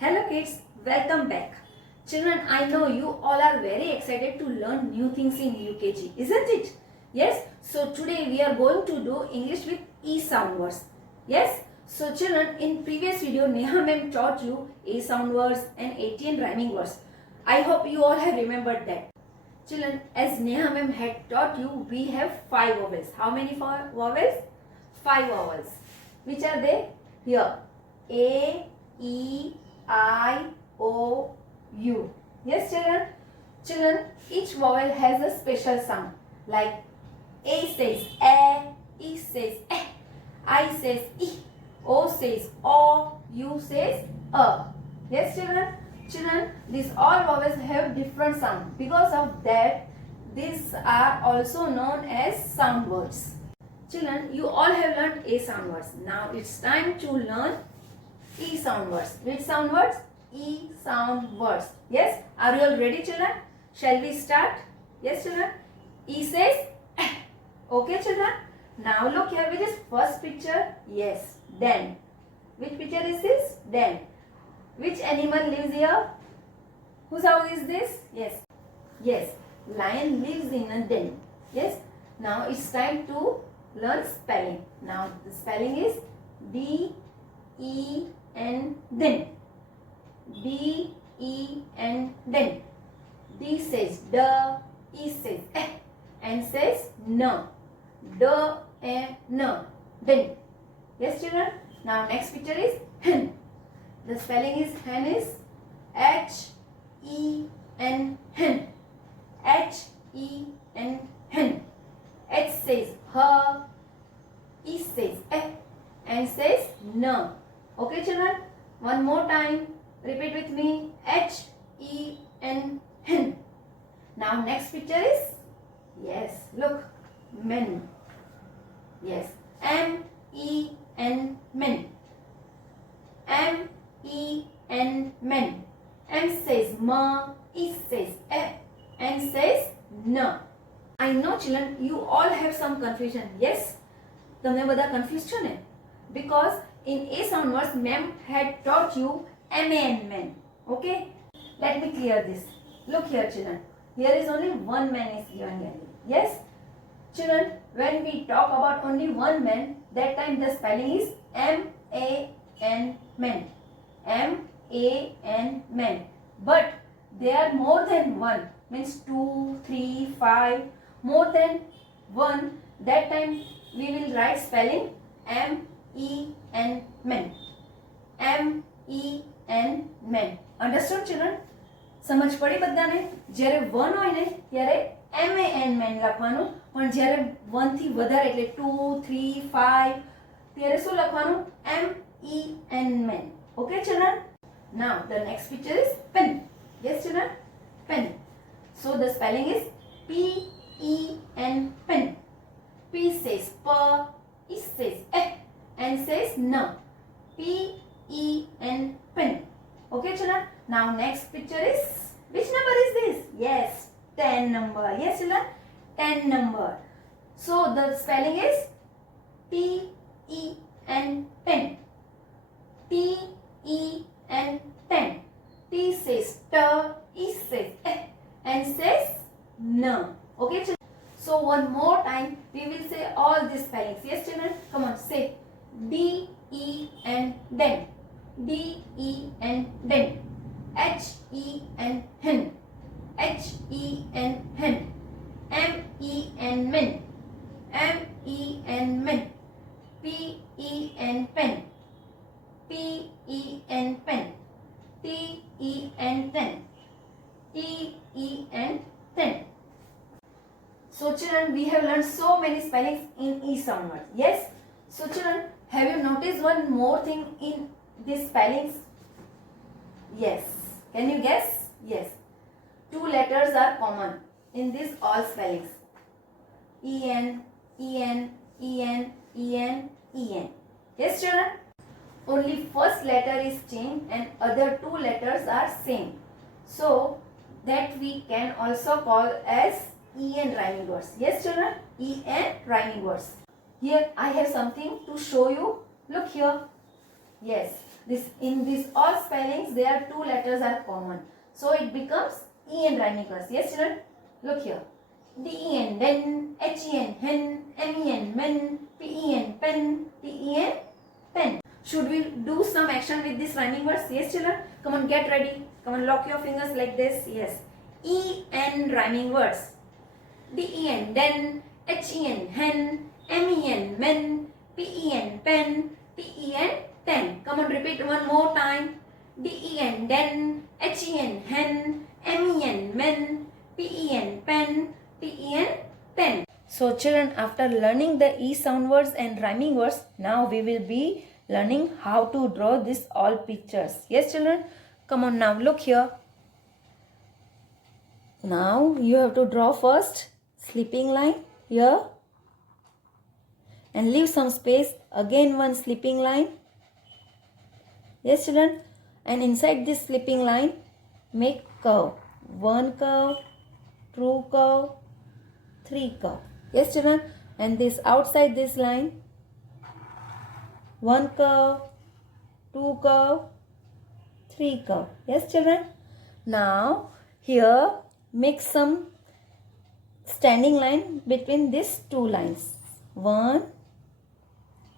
Hello kids, welcome back. Children, I know you all are very excited to learn new things in UKG, isn't it? Yes, so today we are going to do English with E sound words. Yes, so children, in previous video Neha ma'am taught you A sound words and ATN rhyming words. I hope you all have remembered that. Children, as Neha ma'am had taught you, we have 5 vowels. How many vowels? 5 vowels. Which are they? Here. A, E, I, O, U. Yes, children? Children, each vowel has a special sound. Like A says A, E says E, I says E, O says O, U says A. Yes, children? Children, these all vowels have different sound. Because of that, these are also known as sound words. Children, you all have learned A sound words. Now it's time to learn E sound words. Which sound words? E sound words. Yes? Are you all ready, children? Shall we start? Yes, children? E says eh. Okay, children? Now look here with this first picture. Yes, den. Which picture is this? Den. Which animal lives here? Whose house is this? Yes. Yes. Lion lives in a den. Yes. Now it's time to learn spelling. Now the spelling is D-E-N, den. D-E-N, den. D says D, E says eh, N says no. D-E-N, den. Yes, children? Now next picture is hen. The spelling is hen is H-E-N, hen. H-E-N, hen. H says her, E says eh, N says no. Okay, children? One more time. Repeat with me. H-E-N, hen. Now next picture is, yes, look, men. Yes, M-E-N, men. M-E-N, men. M says ma, E says eh, N says no. I know, children, you all have some confusion. Yes? તમે બધા confused છો ને? Because in A sound words, ma'am had taught you M-A-N, man. Okay? Let me clear this. Look here, children. Here is only one man is given here. Yes? Children, when we talk about only one man, that time the spelling is M-A-N, man. M-A-N, man. But they are more than one. Means 2, 3, 5. More than one. That time we will write spelling M-E-N, men. M-E-N, men. Understood, children? સમજ પડી બધાને? જ્યારે 1 હોય ને ત્યારે M-A-N, men લખવાનું, પણ જ્યારે 1 થી વધારે એટલે 2, 3, 5 ત્યારે શું લખવાનું? M-E-N, men. Okay, children? Now the next picture is pen. Yes, children? Pen. So the spelling is P-E-N, pen. P says P, E says eh, N says no. P-E-N, pen. Okay, children? Now next picture is, which number is this? Yes, 10 number. Yes, children? 10 number. So the spelling is T-E-N, pen. T-E-N, pen. T says T, E says eh, N says no. Okay, children? So one more time, we will say all these spellings. Yes, children? Come on, say D-E-N, den. D-E-N, den. H-E-N, hen. H-E-N, hen. M-E-N, men. M-E-N, men. P-E-N, pen. P-E-N, pen. T-E-N, ten. T-E-N, ten. So children, we have learned so many spellings in E sound words. Yes? So children, have you noticed one more thing in these spellings? Yes. Can you guess? Yes. 2 letters are common in these all spellings. E-N, E-N, E-N, E-N, E-N. Yes, children? Only first letter is changed and other 2 letters are same. So that we can also call as E-N rhyming words. Yes, children? E-N rhyming words. Here I have something to show you. Look here. Yes. This in these all spellings there are two letters are common. So it becomes en rhyming words. Yes children? Look here. den den, hen hen, men men, pen pen, pen. Should we do some action with this rhyming words? Yes children? Come on, get ready. Come on, lock your fingers like this. Yes. En rhyming words. den den, hen, men, pen, ten. Come on, repeat one more time. den den, hen, men, pen, ten. So children, after learning the E sound words and rhyming words, now we will be learning how to draw these all pictures. Yes children? Come on now, look here. Now you have to draw first sleeping line here and leave some space, again one sleeping line. Yes children? And inside this sleeping line make curve. One curve, two curve, three curve. Yes children? And this outside this line, one curve, two curve, three curve. Yes children? Now here make some standing line between these two lines, 1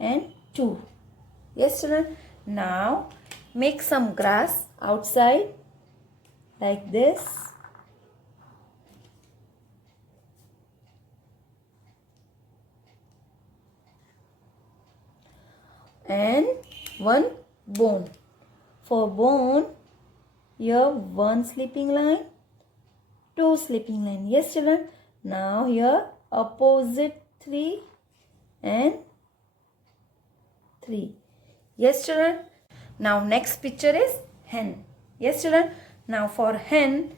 and 2. Yes children? Now make some grass outside like this. And one bone. For bone, here one sleeping line, two sleeping line. Yes children? Now here opposite 3 and 3. Yes children? Now next picture is hen. Yes children? Now for hen,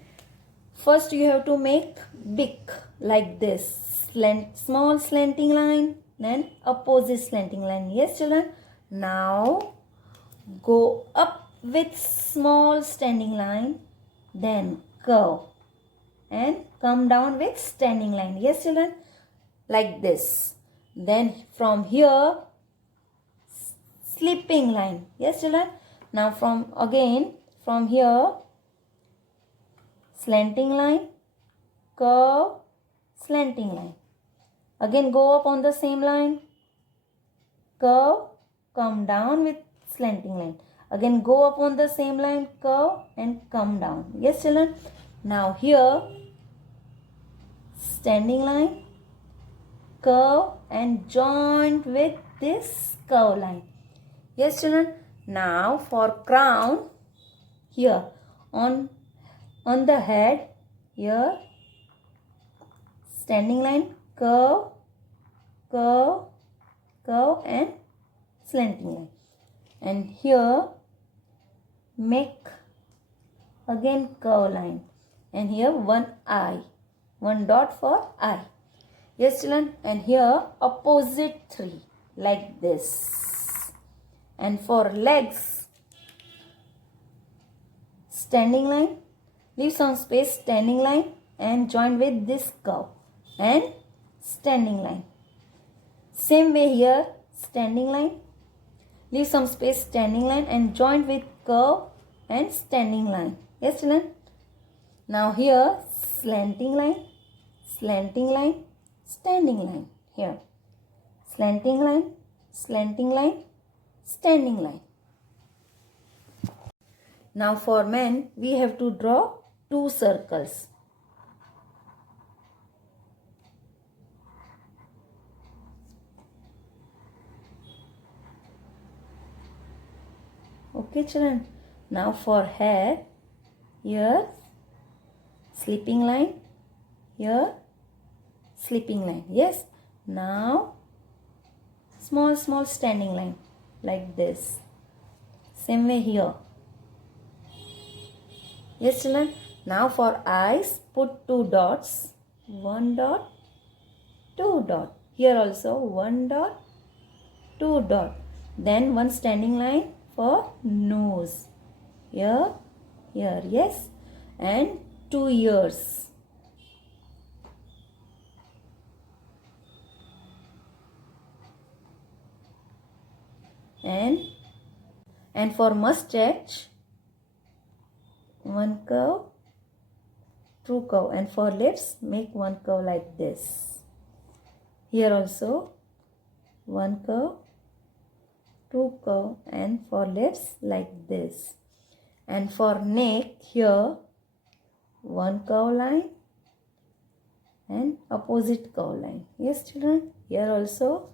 first you have to make big like this. Small slanting line, then opposite slanting line. Yes children? Now go up with small standing line, then curve and come down with standing line. Yes children? Like this. Then from here sleeping line. Yes children? Now from here slanting line, curve, slanting line. Again go up on the same line, curve, come down with slanting line. Again go up on the same line, curve and come down. Yes children? Now here standing line, curve and joint with this curve line. Yes children? Now for crown, here on the head, here standing line, curve, curve, curve and slanting line. And here make again curve line. And here one eye, one dot for eye. Yes children? And here opposite 3 like this. And for legs, standing line, leave some space, standing line and join with this curve and standing line. Same way here, standing line, leave some space, standing line and join with curve and standing line. Yes children? Now here slanting line, standing line, here slanting line, standing line. Now for men, we have to draw 2 circles. Okay children? Now for hair, here sleeping line, here sleeping line. Yes? Now small standing line like this. Same way here. Yes children? Now for eyes, put 2 dots. 1 dot, 2 dot. Here also 1 dot, 2 dot. Then one standing line for nose. Here, yes. And 2 ears. And And for mustache, one curve, two curve. And for lips, make one curve like this. Here also, one curve, two curve, and for lips like this. And for neck, here, one curve line and opposite curve line. Yes, children, here also.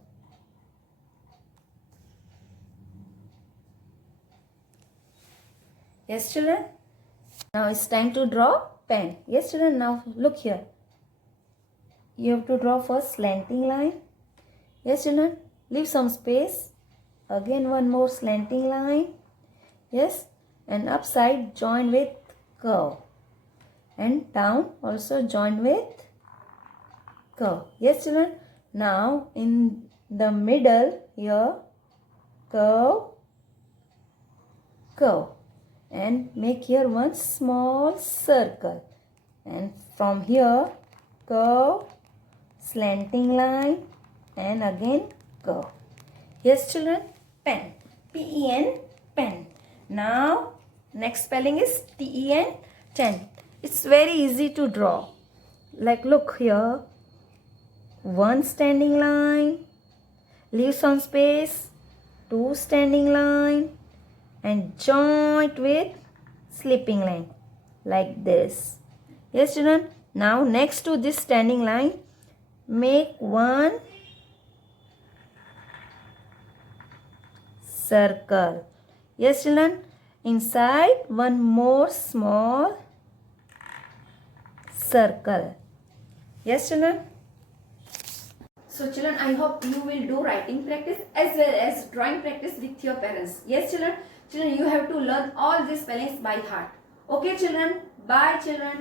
Yes, children. Now it's time to draw pen. Yes, children, now look here. You have to draw first slanting line. Yes, children, leave some space. Again, one more slanting line. Yes, and upside join with curve. And down also join with curve. Yes, children. Now in the middle here, curve, curve. And make here one small circle. And from here, curve, slanting line, and again curve. Yes, children, pen. P-E-N, pen. Now, next spelling is T-E-N, tent. It's very easy to draw. Like look here, one standing line, leave some space, two standing line, and joint with slipping line like this. Yes, children. Now next to this standing line, make one circle. Yes, children. Inside one more small circle. Yes, children. So children, I hope you will do writing practice as well as drawing practice with your parents. Yes, children. Children, you have to learn all these spellings by heart. Okay, children. Bye, children.